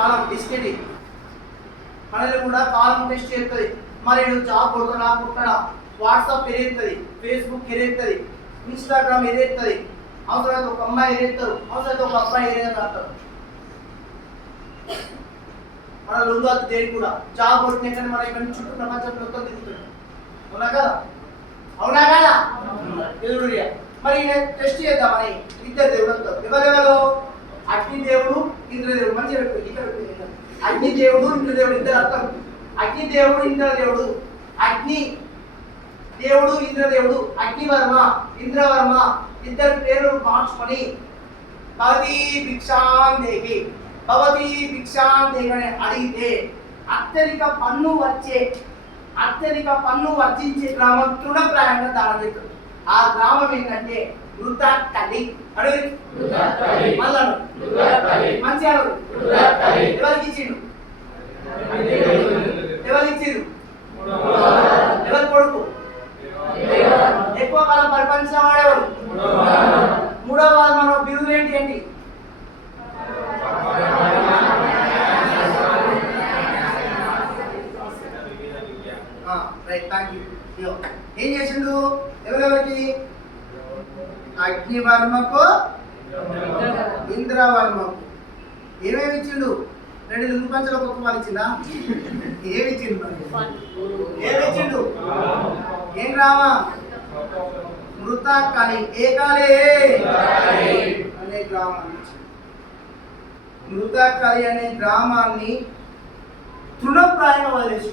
కాలం డిస్కటి మనల్ని కూడా కాలం టెస్ట్ చేస్తుంది. మరి జాబ్ కొడుతున్నా పుట్టడా, వాట్సాప్ ఎదుగుతుంది, ఫేస్బుక్ ఎదుగుతుంది, ఇన్స్టాగ్రామ్ ఎదుగుతుంది, అవసరమైతే ఒక అమ్మాయి ఎదుగుతారు, అవసరమైతే ఒక అబ్బాయి ఎదుగుతారు. మన లుంగత్ దేని కూడా జాబ్ కొట్టిన మన ఇక్కడ చుట్టూ ప్రపంచం మొత్తం తిరుగుతుంది. అవునా కదా? అవునా కదా? ఎదురుడియా. మరి టెస్ట్ చేద్దామని ఇద్దరు దేవుడు, ఎవరెవరు? అగ్నిదేవుడు, ఇంద్రదేవుడు. మంచిగా ఇక్కడ అగ్నిదేవుడు, ఇంద్రదేవుడు ఇద్దరు అర్థం. అగ్నిదేవుడు, ఇంద్రదేవుడు. అగ్ని దేవుడు, ఇంద్రదేవుడు, అగ్నివర్మ, ఇంద్రవర్మ ఇద్దరు పేర్లు మార్చుకొని భవతి భిక్షాందేవి, భవతి భిక్షాందేవి అని అడిగితే అత్యధిక పన్ను వర్జించే గ్రామం తృణప్రాయంగా దానం చేస్తుంది. ఆ గ్రామం ఏంటంటే వృద్ధాకలి. అడుగు మళ్ళా మంచిగా ఎవరికి ఇచ్చిండు? ఎవరు కొడుకు? ఎక్కువ కాలం పరిపాలించిన వాడేవాడు? మూడవ వారు. మన బిరుదు ఏంటి? Right, thank you. ఏం చేసిండు? ఎవరెవరికి? అగ్నివర్మకు, ఇంద్రవర్మకు. ఏమేమి ఇచ్చిండు? 2 లుంగు పంచలు ఒక్కొక్క వాళ్ళు ఇచ్చిందా? ఏమిచ్చిండు? ఏం రామా? మృతకాళి. ఏ కాళే అనే గ్రామాన్ని, మృతకాళి అనే గ్రామాన్ని తృణప్రాయంగా వదిలేసి,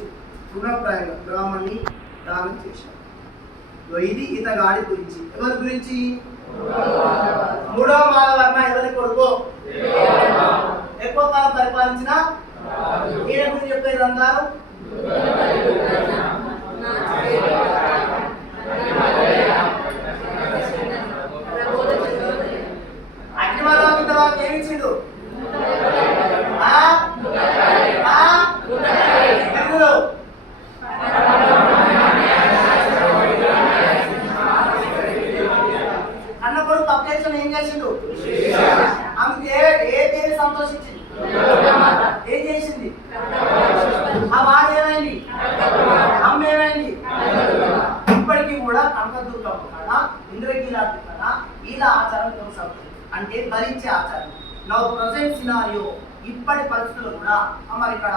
తృణప్రాయంగా గ్రామాన్ని దానం చేశారు. ఇది ఇతగాడి గురించి. ఎవరి గురించి? మూడవ మాలవర్మ. ఎవరి కొడుకు? ఎక్కువ కాలం పరిపాలించిన ఈయన గురించి చెప్పేది అందరూ అగ్నివర్మకి తర్వాత ఏమిచ్చిండు? అన్న కొడుకు తప్పేసిన ఏం చేసిండు? అందుకే ఏ దేవి సంతోషించింది? ఏం చేసింది? ఆ బాధ ఏమైంది? అమ్మ ఏమైంది? ఇప్పటికీ కూడా కనకదుర్గమ్మ కన్నా, ఇంద్రకీలాద్రి కన్నా ఇలా ఆచారం కొనసాగుతుంది. అంటే భరించే ఆచారం. నౌ ప్రజెంట్ సినారియో, ఇప్పటి పరిస్థితుల్లో కూడా అమెరికా